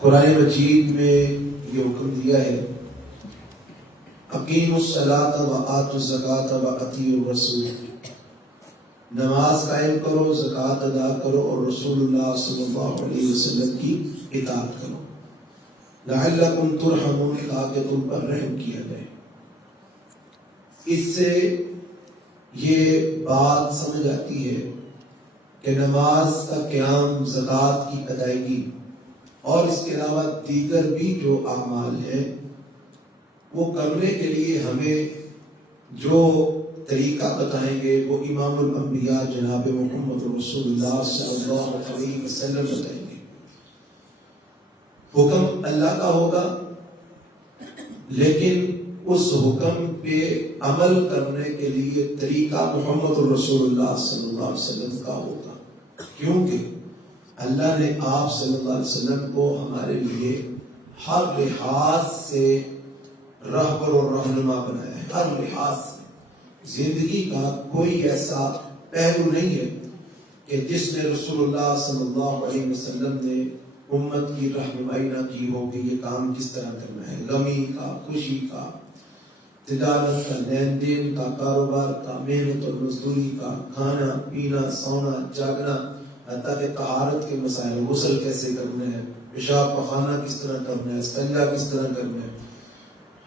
قرآن مجید میں یہ حکم دیا ہے اقیموا الصلاۃ وآتوا الزکاۃ واطیعوا الرسول، نماز قائم کرو، زکوٰۃ ادا کرو اور رسول اللہ صلی اللہ علیہ وسلم کی اطاعت کرو، لعلکم ترحمون، تاکہ تم پر رحم کیا جائے۔ اس سے یہ بات سمجھ آتی ہے کہ نماز کا قیام، زکوٰۃ کی ادائیگی اور اس کے علاوہ دیگر بھی جو اعمال ہیں وہ کرنے کے لیے ہمیں جو طریقہ بتائیں گے وہ امام الانبیاء جناب محمد رسول اللہ صلی اللہ علیہ وسلم بتائیں گے۔ حکم اللہ کا ہوگا، لیکن اس حکم پہ عمل کرنے کے لیے طریقہ محمد رسول اللہ صلی اللہ علیہ وسلم کا ہوگا، کیونکہ اللہ نے آپ صلی اللہ علیہ وسلم کو ہمارے لیے ہر لحاظ سے رہبر اور رہنما بنایا ہے، ہر لحاظ سے۔ زندگی کا کوئی ایسا پہلو نہیں ہے کہ جس میں رسول اللہ صلی اللہ علیہ وسلم نے امت کی رہنمائی نہ کی ہو کہ یہ کام کس طرح کرنا ہے، غمی کا، خوشی کا، تجارت کا، لین دین کا، کاروبار کا، محنت اور مزدوری کا، کھانا پینا، سونا جاگنا، حتیٰ کہ طہارت کے مسائل، غسل کیسے کرنا ہے، پیشاب پخانہ کس طرح کرنا ہے، استنجا کس طرح کرنا ہے،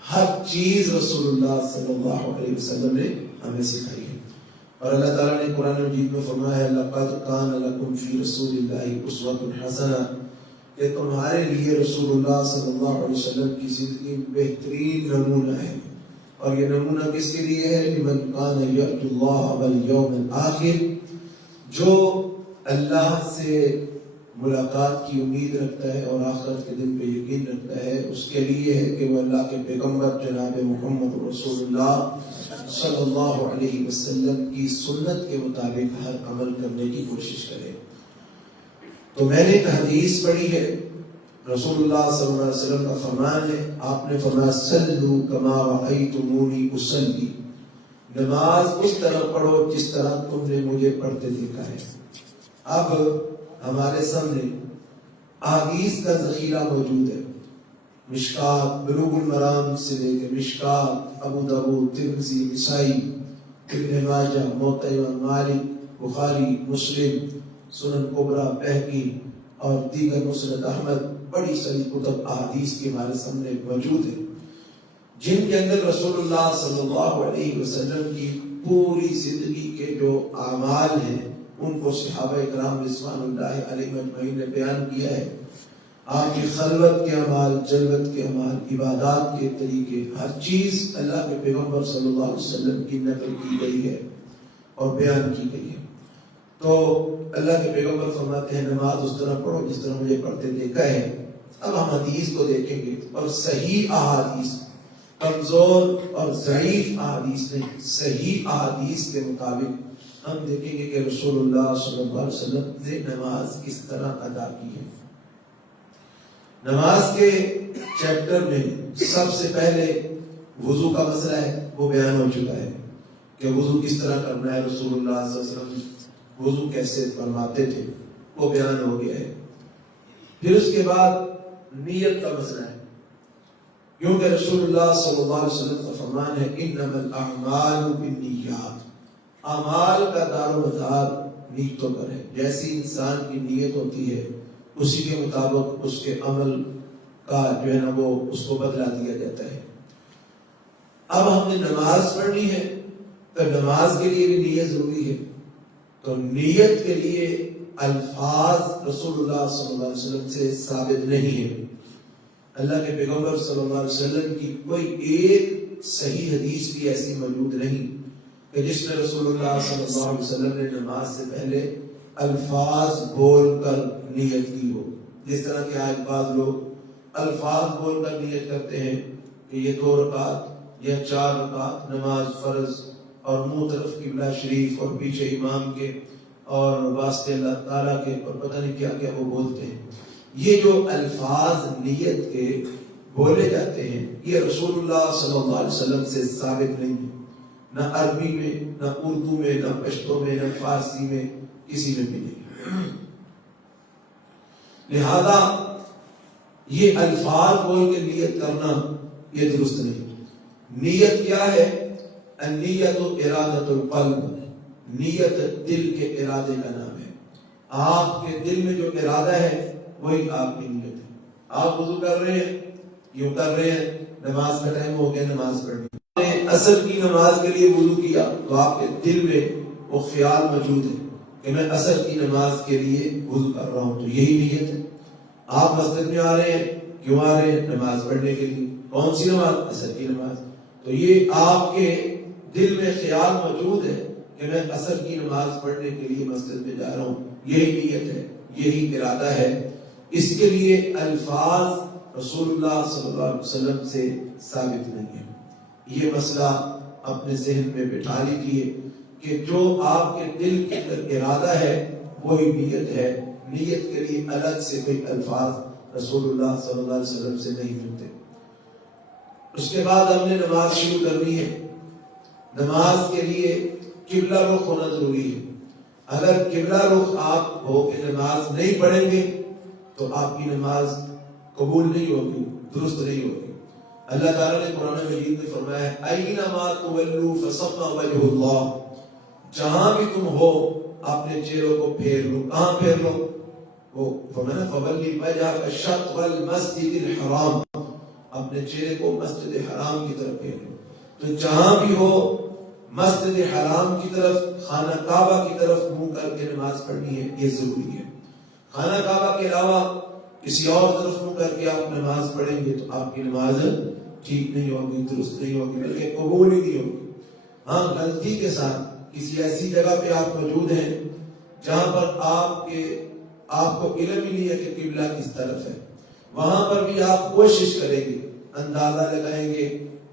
ہر چیز رسول اللہ صلی اللہ علیہ وسلم نے ہمیں سکھائی ہے۔ اور اللہ تعالیٰ نے قرآن مجید میں فرمایا ہے لَقَدْ كَانَ لَكُمْ فِي رَسُولِ اللَّهِ أُسْوَةٌ حَسَنَةٌ، کہ تمہارے لیے رسول اللہ صلی اللہ علیہ وسلم کی زندگی بہترین نمونہ ہے۔ اور یہ نمونہ کس کے لیے ہے؟ لِمَنْ كَانَ يَرْجُو اللَّهَ وَالْيَوْمَ الْآخِرَ، جو اللہ سے ملاقات کی امید رکھتا ہے اور آخرت کے دن پہ یقین رکھتا ہے، اس کے لیے ہے کہ وہ اللہ کے پیغمبر جناب محمد رسول اللہ صلی اللہ علیہ وسلم کی سنت کے مطابق ہر عمل کرنے کی کوشش کرے۔ تو میں نے ایک حدیث پڑھی ہے، رسول اللہ صلی اللہ علیہ وسلم کا فرمان ہے، آپ نے فرمایا صلوا کما رأیتمونی اصلی، نماز اس طرح پڑھو جس طرح تم نے مجھے پڑھتے دیکھا ہے۔ اب ہمارے سامنے احادیث کا ذخیرہ موجود ہے، مشکات، بلوغ المرام سے لے کے مشکات، ابو داؤد، ترمذی، نسائی، ابن ماجہ، موطا امام مالک، بخاری، مسلم، سنن کبریٰ، بہقی اور دیگر مسند احمد، بڑی ساری کتب احادیث کی ہمارے سامنے موجود ہے، جن کے اندر رسول اللہ صلی اللہ علیہ وسلم کی پوری زندگی کے جو اعمال ہیں ان کو صحابہ اکرام رضوان اللہ علیہم اجمعین نے بیان کیا ہے۔ آپ کی خلوت کے اعمال، جلوت کے اعمال، عبادات کے طریقے، ہر چیز اللہ کے پیغمبر صلی اللہ علیہ وسلم کی نقل کی گئی ہے اور بیان کی گئی ہے۔ تو اللہ کے پیغمبر فرماتے ہیں نماز اس طرح پڑھو جس طرح مجھے پڑھتے دیکھا ہے۔ اب ہم حدیث کو دیکھیں گے اور صحیح احادیث، کمزور اور ضعیف احادیث نہیں، صحیح احادیث کے مطابق ہم دیکھیں گے کہ رسول اللہ صلی اللہ علیہ وسلم نے نماز کس طرح ادا کی ہے۔ نماز کے چیپٹر میں سب سے پہلے وضو کا مسئلہ ہے، وہ بیان ہو چکا ہے کہ وضو کس طرح کرنا ہے، رسول اللہ صلی اللہ علیہ وسلم وضو کیسے فرماتے تھے، وہ بیان ہو گیا ہے۔ پھر اس کے بعد نیت کا مسئلہ ہے، کیونکہ رسول اللہ صلی اللہ علیہ وسلم کا فرمان ہے انما الاعمال بالنیات، اعمال کا دار و مدار نیتوں پر ہے، جیسی انسان کی نیت ہوتی ہے اسی کے مطابق اس کے عمل کا جو ہے نا وہ اس کو بدلا دیا جاتا ہے۔ اب ہم نے نماز پڑھنی ہے تو نماز کے لیے بھی نیت ضروری ہے، تو نیت کے لیے الفاظ رسول اللہ صلی اللہ علیہ وسلم سے ثابت نہیں ہے۔ اللہ کے پیغمبر صلی اللہ علیہ وسلم کی کوئی ایک صحیح حدیث بھی ایسی موجود نہیں کہ جس میں رسول اللہ صلی اللہ علیہ وسلم نے نماز سے پہلے الفاظ بول کر نیت کی ہو، جس طرح کہ آج بعض لوگ الفاظ بول کر نیت کرتے ہیں کہ یہ 2 رکعت یا 4 رکعت نماز فرض، اور منہ طرف قبلہ شریف اور پیچھے امام کے اور واسطے اللہ تعالیٰ کے اور پتہ نہیں کیا کیا وہ بولتے ہیں۔ یہ جو الفاظ نیت کے بولے جاتے ہیں یہ رسول اللہ صلی اللہ علیہ وسلم سے ثابت نہیں ہے، نہ عربی میں، نہ اردو میں، نہ پشتو میں، نہ فارسی میں، کسی میں بھی نہیں۔ لہذا یہ الفاظ بول کے نیت کرنا یہ درست نہیں. نیت کیا ہے؟ النیت ارادۃ القلب، نیت دل کے ارادے کا نام ہے. آپ کے دل میں جو ارادہ ہے وہی آپ کی نیت ہے. آپ وضو کر رہے ہیں، یوں کر رہے ہیں، نماز کا ٹائم ہو گیا، نماز پڑھنی. آپ نے عصر کی نماز کے لیے وضو کیا تو آپ کے دل میں وہ خیال موجود ہے کہ میں عصر کی نماز کے لیے وضو کر رہا ہوں، تو یہی نیت ہے. آپ مسجد میں آ رہے ہیں، کیوں آ رہے ہیں؟ نماز پڑھنے کے لیے. کون سی نماز؟ عصر کی نماز. تو یہ آپ کے دل میں خیال موجود ہے کہ میں عصر کی نماز پڑھنے کے لیے مسجد میں جا رہا ہوں، یہی نیت ہے، یہی ارادہ ہے. اس کے لیے الفاظ رسول اللہ صلی اللہ علیہ وسلم سے ثابت نہیں ہے. یہ مسئلہ اپنے ذہن میں بٹھا لیجیے کہ جو آپ کے دل کے اندر ارادہ ہے وہی نیت ہے. نیت کے لیے الگ سے کوئی الفاظ رسول اللہ صلی اللہ علیہ وسلم سے نہیں ملتے. اس کے بعد ہم نے نماز شروع کرنی ہے. نماز کے لیے قبلہ رخ ہونا ضروری ہے. اگر قبلہ رخ آپ ہو کے نماز نہیں پڑھیں گے تو آپ کی نماز قبول نہیں ہوگی، درست نہیں ہوگی. اللہ تعالیٰ نے قرآن مجید میں فرمایا ہے اینما تولوا فثم وجہ اللہ. جہاں بھی تم ہو اپنے چہروں کو پھیر لو. کہاں پھیر لو؟ وہ فرمایا فولی وجہک شطر المسجد الحرام، اپنے چہرے کو مسجد حرام کی طرف پھیر لو. تو جہاں بھی ہو مسجد حرام کی طرف، خانہ کعبہ کی طرف منہ کر کے نماز پڑھنی ہے، یہ ضروری ہے. خانہ کعبہ کے علاوہ کسی اور طرف منہ کر کے آپ نماز پڑھیں گے تو آپ کی نماز ٹھیک نہیں ہوگی، درست نہیں ہوگی، بلکہ قبول ہی نہیں ہوگی. ہاں غلطی کے ساتھ کسی ایسی جگہ پہ آپ موجود ہیں جہاں پر آپ کو علم ہی نہیں ہے کہ قبلہ کس طرف ہے، وہاں پر بھی آپ کوشش کریں گے، اندازہ لگائیں گے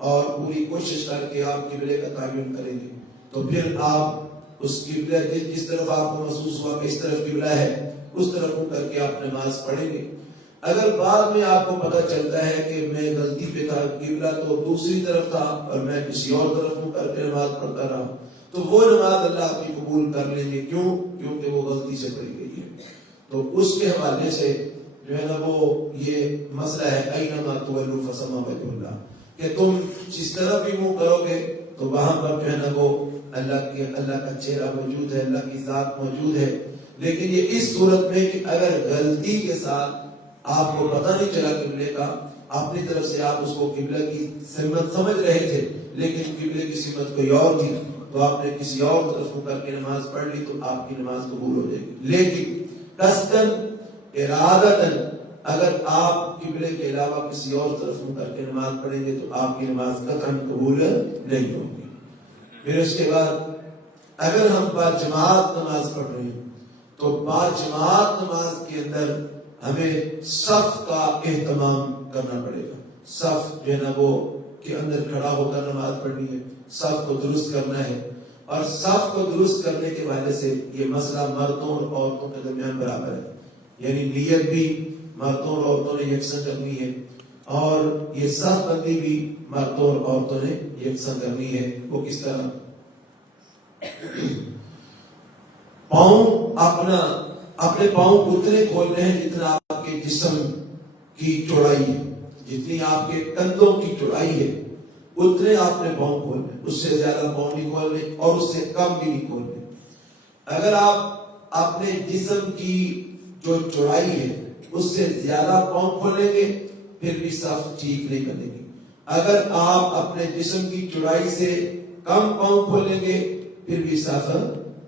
اور پوری کوشش کر کے آپ قبلے کا تعین کریں گے، تو پھر آپ اس قبلہ جس طرف آپ کو محسوس ہوا کہ اس طرف قبلہ ہے اس طرف منہ کر کے آپ نماز پڑھیں گے. اگر بعد میں آپ کو پتہ چلتا ہے کہ میں غلطی پہ تھا، قبلہ تو دوسری طرف تھا اور میں کسی اور طرف منہ کر کے نماز پڑھتا رہا، تو وہ نماز اللہ آپ کی قبول کر لیں گے. کیوں؟ کیونکہ وہ غلطی سے پڑھی گئی ہے. تو اس کے حوالے سے جو ہے نا وہ یہ مسئلہ ہے اینما تولوا فثم وجہ اللہ، کہ تم جس طرف بھی منہ کرو گے تو وہاں پر جو ہے نا وہ اللہ کا چہرہ موجود ہے، اللہ کی ذات موجود ہے. لیکن یہ اس صورت میں کہ اگر غلطی کے ساتھ آپ کو پتہ نہیں چلا قبلے کا، اپنی طرف سے آپ اس کو قبلہ کی سمت سمجھ رہے تھے لیکن قبلے کی سمت کوئی اور تھی، تو آپ نے کسی اور طرف منہ کر کے نماز پڑھ لی تو آپ کی نماز قبول ہو جائے گی. لیکن قصداً ارادتاً اگر آپ قبلے کے علاوہ کسی اور طرف منہ کر کے نماز پڑھیں گے تو آپ کی نماز قطعاً قبول نہیں ہوگی. پھر اس کے بعد اگر ہم باجماعت نماز پڑھ رہے ہیں تو باجماعت نماز کے اندر ہمیں صف کا اہتمام کرنا پڑے گا. صف جو ہے نا وہ کے اندر کھڑا ہو کر نماز پڑھنی ہے، صف کو درست کرنا ہے. اور صف کو درست کرنے کے وجہ سے یہ مسئلہ مردوں اور عورتوں کے درمیان برابر ہے. یعنی نیت بھی مردوں اور عورتوں نے یکساں کرنی ہے اور یہ صف بندی بھی مردوں اور عورتوں نے یکساں کرنی ہے. وہ کس طرح؟ پاؤں اپنے پاؤں اتنے کھولنے ہیں جتنا آپ کے جسم کی چوڑائی ہے، جتنی آپ کے کندھوں کی چوڑائی ہے اتنے آپ نے پاؤں کھولنے، اس سے زیادہ پاؤں نہیں کھولنے اور اس سے کم بھی نہیں کھولنے. اگر آپ اپنے جسم کی جو چوڑائی ہے اس سے زیادہ پاؤں کھولیں گے پھر بھی صف ٹھیک نہیں بنے گی. اگر آپ اپنے جسم کی چوڑائی سے کم پاؤں کھولیں گے پھر بھی صف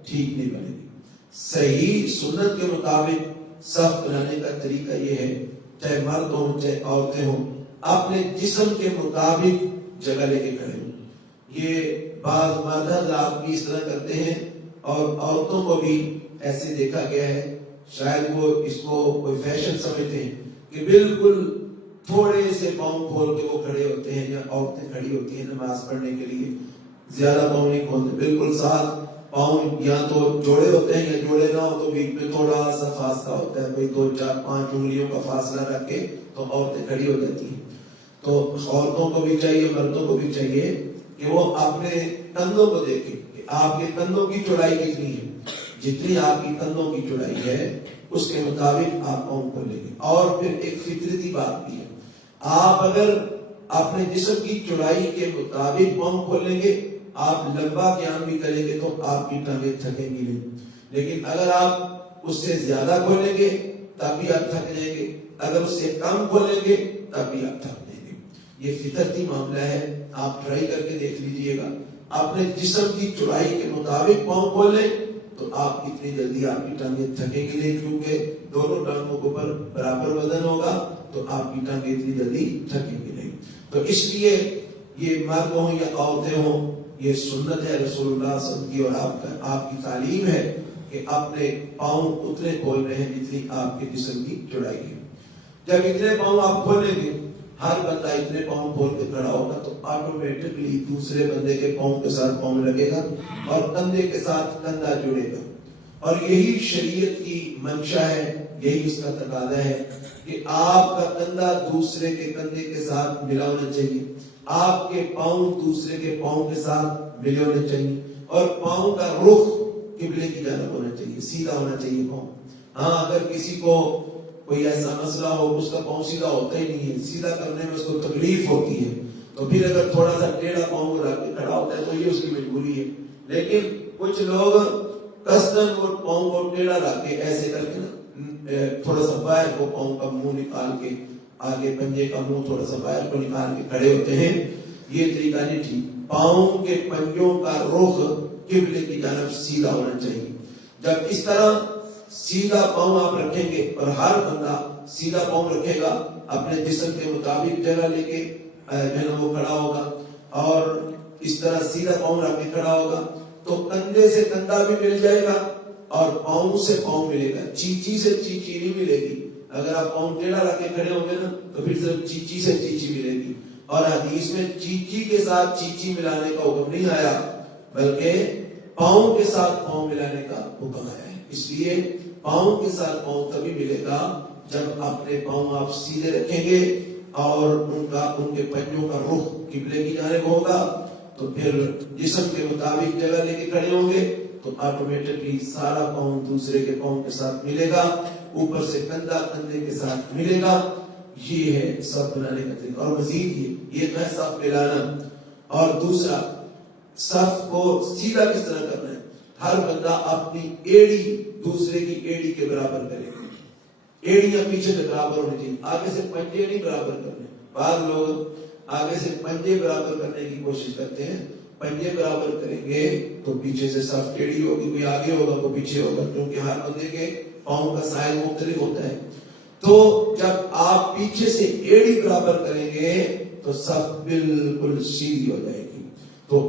ٹھیک نہیں بنے گی. صحیح سنت کے مطابق صف بنانے کا طریقہ یہ ہے، چاہے مرد ہوں چاہے عورتیں ہوں، اپنے جسم کے مطابق جگہ لے کے کھڑے ہوں. یہ بعض مرد حضرات بھی اس طرح کرتے ہیں اور عورتوں کو بھی ایسے دیکھا گیا ہے. شاید وہ اس کو کوئی فیشن سمجھتے ہیں کہ بالکل تھوڑے سے پاؤں کھول کے وہ کھڑے ہوتے ہیں، یا عورتیں کھڑی ہوتی ہیں نماز پڑھنے کے لیے زیادہ پاؤں نہیں کھولتے، بالکل ساتھ پاؤں یا تو جوڑے ہوتے ہیں یا جوڑے نہ ہو تو بیچ میں تھوڑا سا فاصلہ ہوتا ہے، کوئی 2 4 5 انگلیوں کا فاصلہ رکھ کے تو عورتیں کھڑی ہو جاتی ہیں. تو عورتوں کو بھی چاہیے مردوں کو بھی چاہیے کہ وہ اپنے کندھوں کو دیکھیں کہ آپ کے کندھوں کی چوڑائی کتنی ہے. جتنی آپ کی کندھوں کی چوڑائی ہے اس کے مطابق آپ پاؤں کھولیں گے. اور پھر ایک فطرتی بات بھی ہے، آپ اگر اپنے جسم کی چوڑائی کے مطابق پاؤں کھولیں گے، آپ لمبا قیام بھی کریں گے تو آپ کی ٹانگیں تھکیں گی نہیں. لیکن اگر آپ اس سے زیادہ کھولیں گے تب بھی آپ تھک جائیں گے، اگر اس سے کم کھولیں گے تب بھی آپ تھک جائیں گے. یہ فطرتی معاملہ ہے، آپ ٹرائی کر کے دیکھ لیجئے گا. اپنے جسم کی چوڑائی کے مطابق پاؤں کھول لیں تو آپ اتنی جلدی آپ کی ٹانگیں تھکیں گی نہیں، کیونکہ دونوں ٹانگوں کے اوپر برابر وزن ہوگا تو آپ کی ٹانگیں اتنی جلدی تھکیں گی نہیں. تو اس لیے یہ مرد ہوں یا عورتیں ہوں، یہ سنت ہے رسول اللہ صلی اللہ علیہ وسلم کی، اور آپ کی تعلیم ہے کہ اپنے پاؤں اتنے کھول رہے ہیں جتنی آپ کے جسم کی چوڑائی ہے. جب اتنے پاؤں آپ کھولیں گے، ہر بندہ اتنے پاؤں کھول کے کھڑا ہوگا تو آٹومیٹکلی دوسرے بندے کے پاؤں کے ساتھ پاؤں لگے گا اور کندھے کے ساتھ کندھا جڑے گا. اور یہی شریعت کی منشا ہے، یہی اس کا تقاضا ہے کہ آپ کا کندھا دوسرے کے کندھے کے ساتھ ملا ہونا چاہیے، آپ کے پاؤں دوسرے کے پاؤں کے ساتھ ملے ہونے چاہیے، اور پاؤں کا رخ قبلے کی جانب ہونا چاہیے، سیدھا ہونا چاہیے پاؤں. ہاں اگر کسی کو کوئی ایسا مسئلہ ہو اس کا پاؤں سیدھا ہوتا ہی نہیں ہے، سیدھا کرنے میں اس کو تکلیف ہوتی ہے، تو پھر اگر تھوڑا سا ٹیڑھا پاؤں رکھ کے کھڑا ہوتا ہے تو یہ اس کی مجبوری ہے. لیکن کچھ لوگ قصداً وہ پاؤں کو ٹیڑھا رکھ کے ایسے کر کے نا تھوڑا سا باہر کو پاؤں کا منہ نکال کے، آگے پنجے کا منہ تھوڑا سا باہر کو نکال کے کھڑے ہوتے ہیں. یہ طریقہ نہیں ٹھیک. پاؤں کے پنجوں کا رخ قبلے کی جانب سیدھا ہونا چاہیے. جب اس طرح سیدھا پاؤں آپ رکھیں گے اور ہر بندہ سیدھا پاؤں رکھے گا، اپنے جسم کے مطابق جگہ لے کے وہ کھڑا ہوگا اور اس طرح سیدھا پاؤں رکھ کے کھڑا ہوگا تو کندھے سے کندھا بھی مل جائے گا اور پاؤں سے پاؤں ملے گا، چیچی سے چیچی نہیں ملے گی. اگر آپ پاؤں ٹیڑھا رکھ کے کھڑے ہوں گے نا تو پھر صرف چیچی سے چیچی ملے گی. اور حدیث میں چیچی کے ساتھ چیچی ملانے کا حکم نہیں آیا، بلکہ پاؤں کے ساتھ پاؤں ملانے کا حکم آیا ہے. اس لیے پاؤں کے ساتھ پاؤں تبھی ملے گا جب اپنے پاؤں آپ سیدھے رکھیں گے اور ان کے پنجوں کا رخ قبلے کی جانب ہوگا. تو پھر جسم کے مطابق جگہ لے کے کھڑے ہوں گے تو آٹومیٹکلی سارا پاؤں دوسرے کے پاؤں کے ساتھ ملے گا، اوپر سے کندھا کندھے کے ساتھ ملے گا. یہ ہے صف بنانے کا طریقہ. اور مزید یہ تو ہے صف ملانا. اور دوسرا، صف کو سیدھا کس طرح کرنا ہے؟ ہر بندہ اپنی ایڑی دوسرے کی ایڑی کے برابر کرے گا. ایڑیاں پیچھے سے برابر ہونی چاہیے، آگے سے پنجے نہیں برابر کرنے. بعض لوگ آگے سے پنجے برابر کرنے کی کوشش کرتے ہیں. پنجے برابر کریں گے تو پیچھے سے صف ٹیڑھی ہوگی، کوئی آگے ہوگا کوئی پیچھے ہوگا، کیونکہ ہر بندے کے پاؤں کا سائز مختلف ہوتا ہے. تو جب آپ پیچھے سے ایڑی برابر کریں گے تو صف بالکل سیدھی ہو جائے گی. تو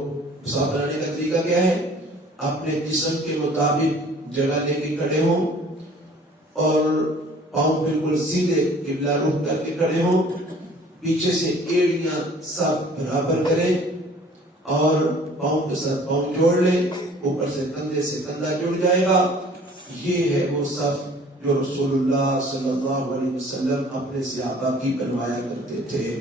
صف بنانے کا طریقہ کیا ہے؟ اپنے جسم کے مطابق جگہ لے کے کھڑے ہوں اور پاؤں بالکل سیدھے قبلہ رخ کر کے کھڑے ہوں، پیچھے سے ایڑیاں سب برابر کریں اور پاؤں کے ساتھ پاؤں جوڑ لیں، اوپر سے کندھے سے کندھا جڑ جائے گا. یہ ہے وہ صف جو رسول اللہ صلی اللہ علیہ وسلم اپنے صحابہ کی بنوایا کرتے تھے.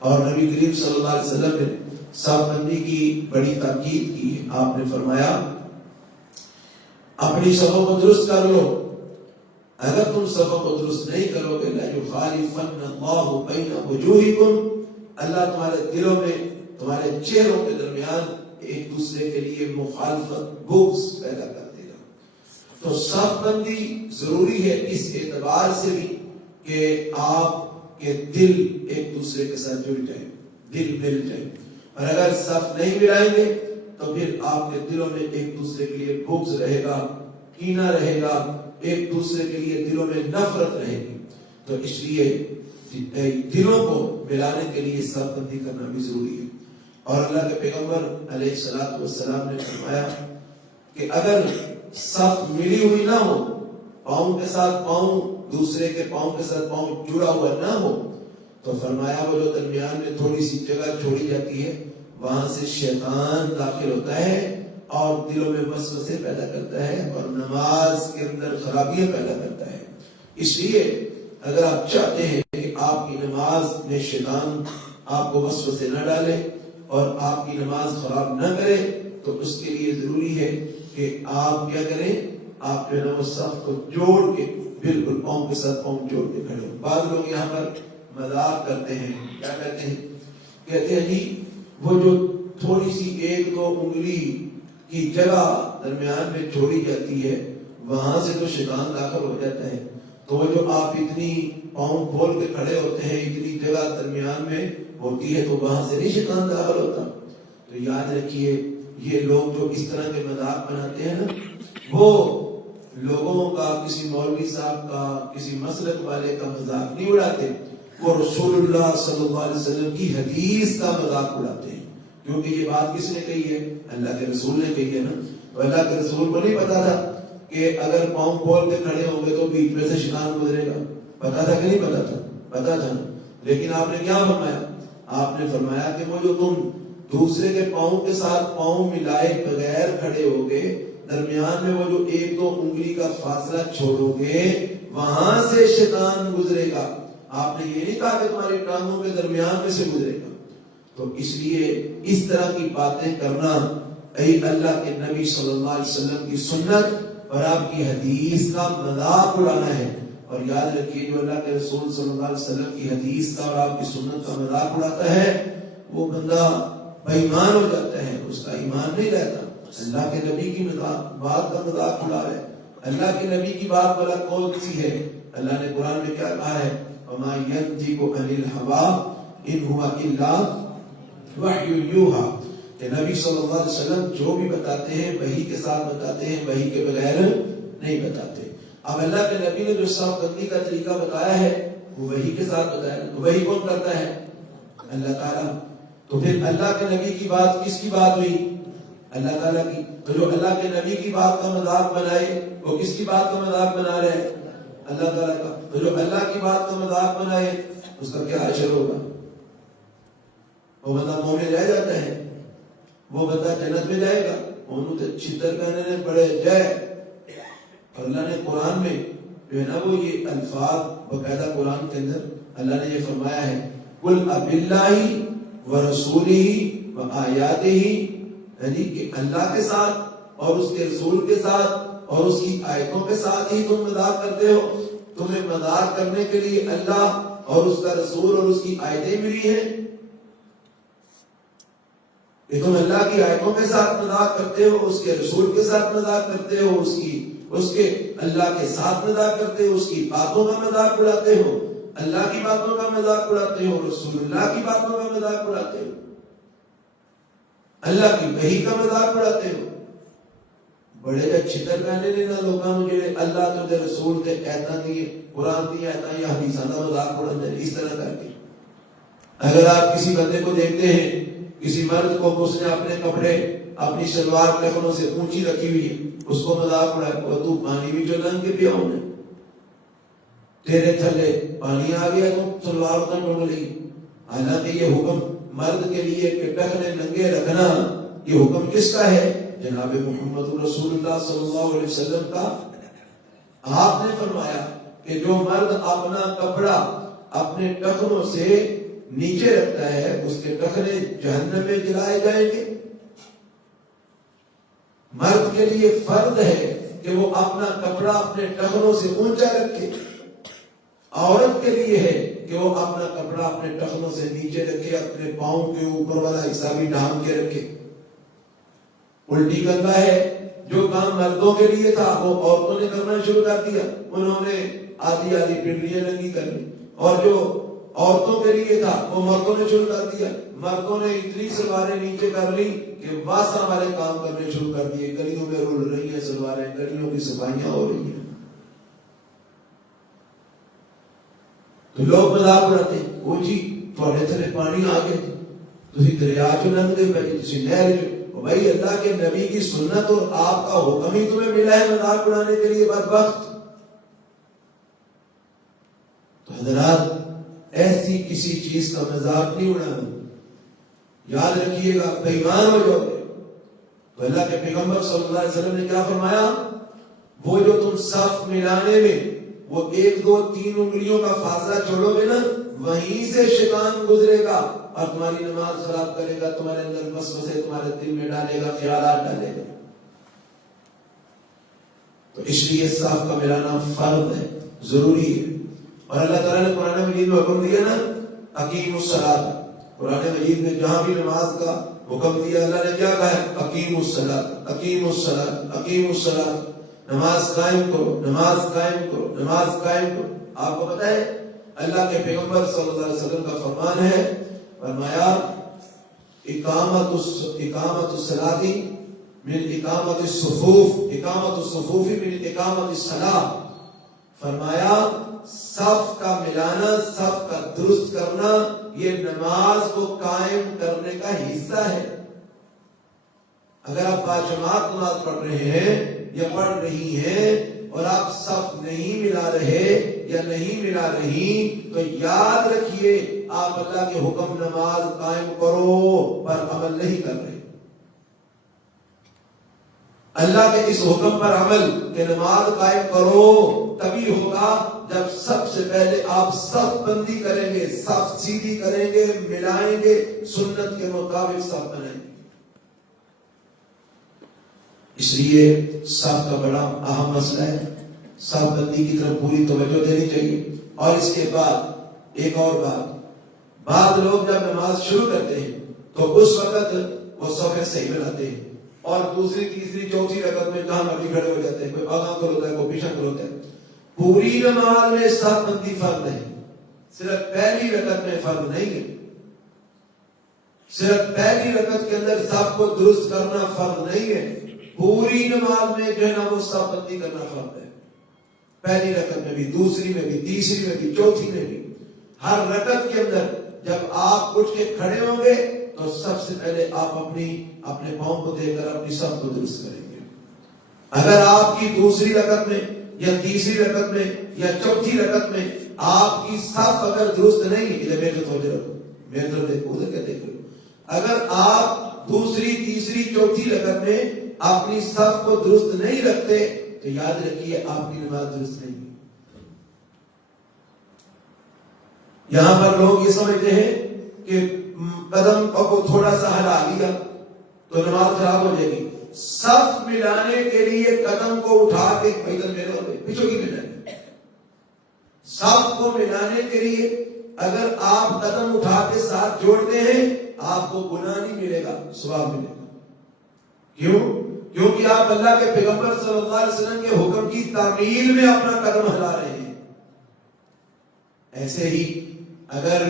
اور نبی کریم صلی اللہ علیہ وسلم نے صف بندی کی بڑی تاکید کی ہے. آپ نے فرمایا اپنی صفوں کو درست کر لو، اگر تم صفوں کو درست نہیں کرو گے لَيُخَالِفَنَّ اللَّهُ بَيْنَ وُجُوهِكُمْ، اللہ تمہارے دلوں میں تمہارے چہروں کے درمیان ایک دوسرے کے لیے مخالفت، بغض پیدا کر دے گا. تو صف بندی ضروری ہے اس اعتبار سے بھی کہ آپ کے دل ایک دوسرے کے ساتھ جڑ جائیں، دل مل جائیں. اور اگر صف نہیں ملائیں گے تو پھر آپ کے دلوں میں ایک دوسرے کے لیے بغض رہے گا، کینہ رہے گا، ایک دوسرے کے لیے دلوں میں نفرت رہے گی. تو اس لیے دلوں کو ملانے کے لیے صف بندی کرنا بھی ضروری ہے. اور اللہ کے پیغمبر علیہ الصلوۃ والسلام نے فرمایا کہ اگر صف ملی ہوئی نہ ہو، پاؤں کے ساتھ پاؤں دوسرے کے پاؤں کے ساتھ پاؤں جڑا ہوا نہ ہو، تو فرمایا وہ جو درمیان میں تھوڑی سی جگہ چھوڑی جاتی ہے وہاں سے شیطان داخل ہوتا ہے اور دلوں میں وسوسے پیدا کرتا ہے اور نماز کے اندر خرابیاں پیدا کرتا ہے. اس لیے اگر آپ چاہتے ہیں کہ آپ کی نماز میں شیطان آپ کو وسوسے نہ ڈالے اور آپ کی نماز خراب نہ کرے تو اس کے لیے ضروری ہے کہ آپ کیا کریں، آپ جو ہے نا وہ صف کو جوڑ کے بالکل پاؤں کے ساتھ پاؤں جوڑ کے کھڑے ہو. بعض لوگ یہاں پر مذاق کرتے ہیں. کیا کہتے ہیں؟ کہتے ہیں جی وہ جو تھوڑی سی 1-2 انگلی کی جگہ درمیان میں چھوڑی جاتی ہے وہاں سے تو شیطان داخل ہو جاتا ہے. تو وہ جو آپ اتنی پاؤں کھول کے کھڑے ہوتے ہیں اتنی جگہ درمیان میں ہوتی ہے تو وہاں سے نہیں شیطان داخل ہوتا. تو یاد رکھیے یہ لوگ جو اس طرح کے مذاق بناتے ہیں نا وہ لوگوں کا کسی مولوی صاحب کا کسی مسلک والے کا مذاق نہیں اڑاتے. وہ رسول اللہ صلی اللہ علیہ وسلم کی حدیث کا مذاق اڑاتے ہیں. کیونکہ یہ بات کس نے کہی ہے؟ اللہ کے رسول نے کہی ہے نا. تو اللہ کے رسول کو نہیں پتا تھا کہ اگر پاؤں کھول کے کھڑے ہوں گے تو بیچ میں سے شیطان گزرے گا؟ پتا تھا کہ نہیں پتا تھا؟ پتا تھا. لیکن آپ نے کیا فرمایا؟ آپ نے فرمایا کہ وہ جو تم دوسرے کے پاؤں کے ساتھ پاؤں ملائے بغیر کھڑے ہوگے درمیان میں وہ جو 1-2 انگلی کا فاصلہ چھوڑو گے وہاں سے شیطان گزرے گا. آپ نے یہ نہیں کہا کہ تمہاری ٹانگوں کے درمیان میں سے گزرے گا. تو اس لیے اس طرح کی باتیں کرنا اے اللہ کے نبی صلی اللہ علیہ وسلم کی سنت اور آپ کی حدیث کا مذاق اڑانا ہے. اور یاد رکھیے جو اللہ کے رسول صلی اللہ علیہ وسلم کی حدیث کا اور آپ کی سنت کا مذاق اڑاتا ہے وہ بندہ بے ایمان ہو جاتا ہے. اس کا ایمان نہیں رہتا. اللہ کے نبی کی بات کا مذاق اڑا رہا ہے. اللہ کے نبی کی بات بلا کون سی ہے؟ اللہ نے قرآن میں کیا کہا ہے؟ وما ينطق عن الهوى ان هو الا وحی یوحی. کہ نبی صلی اللہ علیہ وسلم جو بھی بتاتے ہیں وحی کے ساتھ بتاتے ہیں, وحی کے بغیر نہیں بتاتے. اب اللہ کے نبی نے جو صاف بندی کا طریقہ بتایا ہے وہ وحی کے ساتھ بتایا. وحی کون کرتا ہے؟ اللہ تعالیٰ. تو پھر اللہ کے نبی کی بات کس کی بات ہوئی؟ اللہ تعالیٰ کی. تو جو اللہ کے نبی کی بات کا مذاق بنائے وہ کس کی بات کا مذاق بنا رہے ہیں؟ اللہ تعالیٰ کا. تو جو اللہ کی بات کا مذاق بنائے اس کا کیا اثر ہوگا؟ وہ بندہ مومن رہ جاتا ہے, وہ بندہ جنت میں جائے گا. انہوں تو چھتر کہنے نے پڑے جائے. اور اللہ نے قرآن میں جو ہے نا وہ یہ الفاظ باقاعدہ قرآن کے اندر اللہ نے یہ فرمایا ہے قل اباللہ ورسولہ وآیاتہ, یعنی کہ اللہ کے ساتھ اور اس کے رسول کے ساتھ اور اس کی آیتوں کے ساتھ ہی تم مذاق کرتے ہو. تمہیں مذاق کرنے کے لیے اللہ اور اس کا رسول اور اس کی آیتیں ملی ہیں کہ تم اللہ کی آیتوں کے ساتھ مذاق کرتے ہو, اس کے رسول کے ساتھ مذاق کرتے ہو, اس کے اللہ کے ساتھ مذاق کرتے ہو, اس کی باتوں کا مذاق اڑاتے ہو, اللہ کی باتوں کا مذاق اڑاتے ہو, رسول اللہ کی باتوں کا مذاق اڑاتے ہو, اللہ کی وحی کا مذاق اڑاتے ہو. بڑے جا چھتر کہنے لینا لوگاں نوں جڑے اللہ تو دے رسول تے ایتاں دی قرآن دی ایتاں یا حدیثاں دا مذاق اڑاندے ہیں اس طرح کر کے. اگر آپ کسی بندے کو دیکھتے ہیں, کسی مرد کو اس نے اپنے کپڑے اپنی شلوار ٹخنوں سے اونچی رکھی ہوئی ہے, اس کو مذاق اڑائے وہ تو پانی بھی جو لنگ کے پیا ہونے تیرے تھلے پانی آ گیا تو شلوار اتنا ڈوب لی. حالانکہ یہ حکم مرد کے لیے کہ ٹخنے ننگے رکھنا یہ حکم کس کا ہے؟ جناب محمد رسول اللہ صلی اللہ علیہ وسلم کا. آپ نے فرمایا کہ جو مرد اپنا کپڑا اپنے ٹخنوں سے نیچے رکھتا ہے اس کے ٹخنے جہنم میں جلائے جائیں گے. مرد کے لیے فرض ہے کہ وہ اپنا کپڑا اپنے ٹخنوں سے اونچا رکھے. عورت کے لیے ہے کہ وہ اپنا کپڑا اپنے ٹخنوں سے نیچے رکھے, اپنے پاؤں کے اوپر والا حصہ بھی ڈھانپ کے رکھے. الٹی کرنا ہے جو کام مردوں کے لیے تھا وہ عورتوں نے کرنا شروع کر دیا. انہوں نے آدھی آدھی پنڈلیاں ننگی کر لی, اور جو عورتوں کے لیے تھا وہ مردوں نے شروع کر دیا. مردوں نے اتنی سلواریں نیچے کر لی کہ واسطہ والے کام کرنے شروع کر دیے. گلیوں میں رول رہی ہیں سلواریں, گلیوں کی صفائیاں ہو رہی ہیں. تو لوگ مذاق اڑاتے ہیں وہ جی تھوڑے تھلے پانی آ گئے تھی دریا چ لنگ دے پے تھی نہر چ. بھائی اللہ کے نبی کی سنت اور آپ کا حکم ہی تمہیں ملا ہے مذاق اڑانے کے لیے بدبخت. تو حضرات ایسی کسی چیز کا مذاق نہیں اڑانا. یاد رکھیے گا بے ایمان ہو جاؤ گے. تو اللہ کے پیغمبر صلی اللہ علیہ وسلم نے کیا فرمایا؟ وہ جو تم صف ملانے میں وہ 1 2 3 انگلیوں کا فاصلہ چھوڑو گے نا وہیں سے شیطان گزرے گا اور تمہاری نماز خراب کرے گا, تمہارے اندر وسوسے تمہارے دل میں ڈالے گا, خیالات ڈالے گا. تو اس لیے صف کا ملانا فرض ہے. ضروری ہے. اور اللہ تعالیٰ نے قرآن مجید میں حکم دیا نا اقیم الصلاۃ. قرآن مجید میں جہاں بھی نماز کا حکم دیا اللہ نے کیا کہا ہے؟ اقیم الصلاۃ، اقیم الصلاۃ، اقیم الصلاۃ. نماز قائم کرو، نماز قائم کرو، نماز قائم کرو. آپ کو پتہ ہے اللہ کے پیغمبر صلی اللہ علیہ وسلم کا فرمان ہے، فرمایا اقامت الصلاۃ من اقامت الصفوف، اقامت الصفوف من اقامت الصلاۃ. فرمایا صف کا ملانا، صف کا درست کرنا یہ نماز کو قائم کرنے کا حصہ ہے. اگر آپ باجماعت نماز پڑھ رہے ہیں یا پڑھ رہی ہیں اور آپ صف نہیں ملا رہے یا نہیں ملا رہی تو یاد رکھیے آپ اللہ کے حکم نماز قائم کرو پر عمل نہیں کر رہے. اللہ کے اس حکم پر عمل کہ نماز قائم کرو تبھی ہوگا جب سب سے پہلے آپ صف بندی کریں گے، صف سیدھی کریں گے، ملائیں گے، سنت کے مطابق صف بنائیں گے. اس لیے صف کا بڑا اہم مسئلہ ہے. صف بندی کی طرف پوری توجہ دینی چاہیے. اور اس کے بعد ایک اور بات، بعض لوگ جب نماز شروع کرتے ہیں تو اس وقت وہ صف صحیح بناتے ہیں اور دوسری تیسری چوتھی رکعت میں جہاں مرضی کھڑے ہو جاتے ہیں، کوئی آگاں کھلوتا ہے، کوئی پیچھے کھلوتا ہے. پوری نماز میں صف بندی فرض ہے، صرف پہلی رکعت میں فرض نہیں ہے. صرف پہلی رکعت کے اندر صف کو درست کرنا فرض نہیں ہے، پوری نماز میں جو ہے نا وہ صف بندی کرنا فرض ہے. پہلی رکعت میں بھی، دوسری میں بھی، تیسری میں بھی، چوتھی میں بھی. ہر رکعت کے اندر جب آپ اٹھ کے کھڑے ہوں گے تو سب سے پہلے آپ اپنے پاؤں کو دے کر اپنی صف کو درست کریں گے. اگر آپ کی دوسری رکعت میں یا تیسری رکعت میں یا چوتھی رکعت میں آپ کی صف اگر درست نہیں ہے، میرے طرف دیکھو، ادھر کیا دیکھ رہے ہو، اگر آپ دوسری تیسری چوتھی رکعت میں اپنی صف کو درست نہیں رکھتے تو یاد رکھیے آپ کی نماز درست نہیں ہے. یہاں پر لوگ یہ سمجھتے ہیں کہ قدم کو تھوڑا سا ہلا لیا تو نماز خراب ہو جائے گی. صف ملانے کے لیے قدم کو اٹھا کے پیچھے کی ملانے، صف کو ملانے کے لیے اگر آپ قدم اٹھا کے ساتھ جوڑتے ہیں آپ کو گناہ نہیں ملے گا، ثواب ملے گا. کیوں؟ کیونکہ آپ اللہ کے پیغمبر صلی اللہ علیہ وسلم کے حکم کی تعمیل میں اپنا قدم ہلا رہے ہیں. ایسے ہی اگر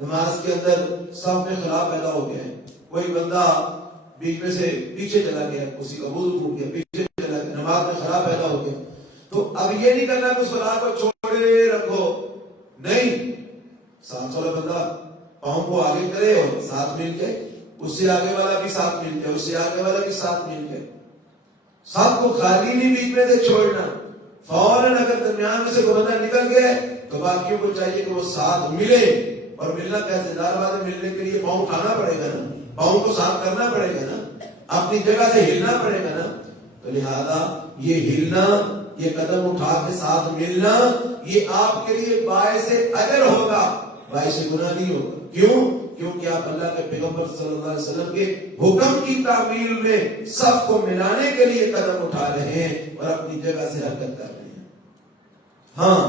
نماز کے اندر صف میں خلاف پیدا ہو گیا ہے، کوئی بندہ بیچ میں سے پیچھے چلا گیا، کسی کا وضو ٹوٹ گیا، پیچھے چلا گیا، نماز میں خلاف پیدا ہو گیا، تو اب یہ نہیں کرنا کہ اس خلاف کو چھوڑے رکھو. نہیں، ساتھ والا بندہ پاؤں کو آگے کرے اور ساتھ مل کے، اس سے آگے والا بھی ساتھ مل کے، اس سے آگے والا بھی ساتھ مل کے. سب کو خالی نہیں بیچ میں سے چھوڑنا. فوراً اگر درمیان میں سے کوئی بندہ نکل گیا تو باقیوں کو چاہیے کہ وہ ساتھ ملے. اور ملنا کیسے؟ دار بات ہے، ملنے کے لیے پاؤں اٹھانا پڑے گا نا، پاؤں کو صاف کرنا پڑے گا نا، اپنی جگہ سے ہلنا پڑے گا نا. تو لہذا یہ ہلنا، یہ قدم اٹھا کے ساتھ ملنا، یہ آپ کے لیے باعث اجر ہوگا، باعث گناہ نہیں ہوگا. کیوں؟ کیونکہ آپ اللہ کے پیغمبر صلی اللہ علیہ وسلم کے حکم کی تعمیل میں صف کو ملانے کے لیے قدم اٹھا رہے ہیں اور اپنی جگہ سے حرکت کر رہے ہیں. ہاں،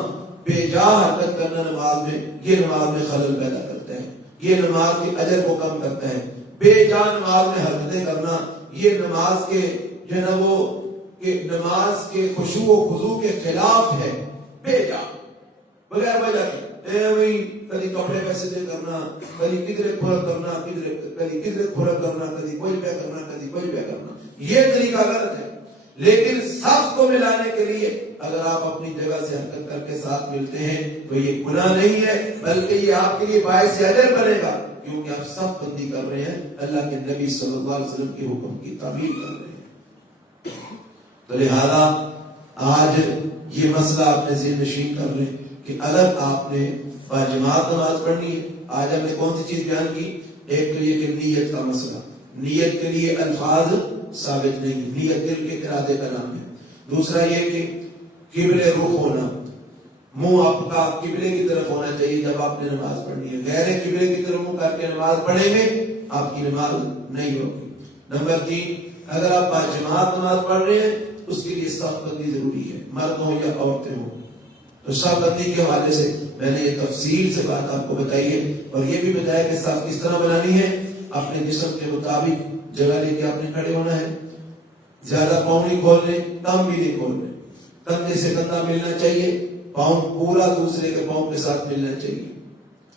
بے جا حرکت کرنا نماز میں، یہ نماز میں خلل پیدا کرتا ہے، یہ نماز کے اجر کو کم کرتا ہے. بے جا نماز میں حرکتیں کرنا یہ نماز کے جو ہے نا وہ کہ نماز کے خشوع و خضوع کے خلاف ہے. بے جا، بغیر وجہ کے وہی کبھی کپڑے پیسے دے کرنا، کبھی کدھر کھرک کرنا، کبھی کدھر کھرک کرنا، کبھی کوئی پہ کرنا، کبھی کوئی پہ کرنا، یہ طریقہ غلط ہے. لیکن صف کو ملانے کے لیے اگر آپ اپنی جگہ سے حرکت کر کے ساتھ ملتے ہیں تو یہ گناہ نہیں ہے، بلکہ یہ آپ کے لیے باعث اجر بنے گا، کیونکہ آپ صف بندی کر رہے ہیں، اللہ کے نبی صلی اللہ علیہ وسلم کے حکم کی تعمیل کر رہے ہیں. تو لہذا آج یہ مسئلہ آپ نے ذہن نشین کر لیں کہ اگر آپ نے باجماعت نماز پڑھنی ہے. آج ہم نے کون سی چیز بیان کی؟ ایک تو یہ کہ نیت کا مسئلہ، نیت کے لیے الفاظ ثابت نہیں، نیت دل کے ارادے کا نام ہے. دوسرا یہ کہ قبلے رخ ہونا، منہ آپ کا قبلے کی طرف ہونا چاہیے جب آپ نے نماز پڑھنی ہے. غیر قبلے کی طرف منہ کر کے نماز پڑھیں گے آپ کی نماز نہیں ہوگی. نمبر 3، اگر آپ باجماعت نماز پڑھ رہے ہیں اس کے لیے صف بندی ضروری ہے، مرد ہوں یا عورتیں ہوں. تو صف بندی کے حوالے سے میں نے یہ تفصیل سے بات آپ کو بتائی ہے، اور یہ بھی بتایا کہ صف کس طرح بنانی ہے، اپنے جسم کے مطابق جگہ لے کے آپ نے کھڑے ہونا ہے، زیادہ پاؤں نہیں کھولنے، کم بھی نہیں کھولنے، کندھے سے کندھا ملنا چاہیے، پاؤں پورا دوسرے کے پاؤں کے ساتھ ملنا چاہیے،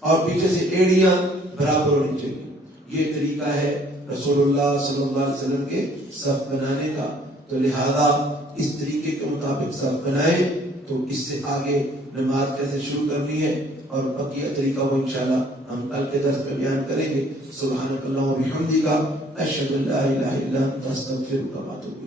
اور پیچھے سے ایڑیاں برابر ہونی چاہیے۔ یہ طریقہ ہے رسول اللہ صلی اللہ علیہ وسلم کے صف بنانے کا۔ تو لہذا اس طریقے کے مطابق صف بنائیں، تو اس سے آگے نماز کیسے شروع کرنی ہے اور بقیہ طریقہ وہ انشاءاللہ ہم کل کے درس میں بیان کریں گے۔ سبحانک اللہم و بحمدک، اشہد ان لا الہ الا انت، استغفرک و اتوب